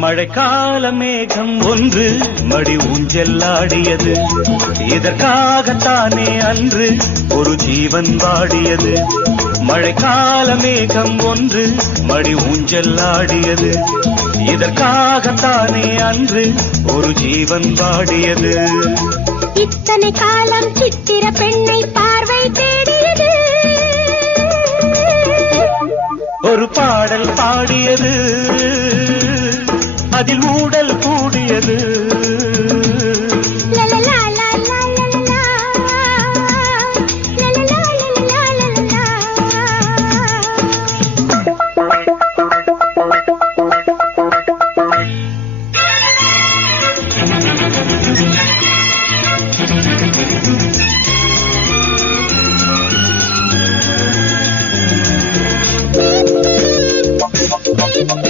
மழைக்கால மேகம் ஒன்று மடி ஊஞ்செல்லாடியது. இதற்காகத்தானே அன்று ஒரு ஜீவன் வாடியது. மழைக்கால மேகம் ஒன்று மடி ஊஞ்செல்லாடியது. இதற்காகத்தானே அன்று ஒரு ஜீவன் வாடியது. இத்தனை காலம் சித்திர பெண்ணை பார்வை தேடியது. ஒரு பாடல் பாடியது, அதில் ஊடல் கூடியது.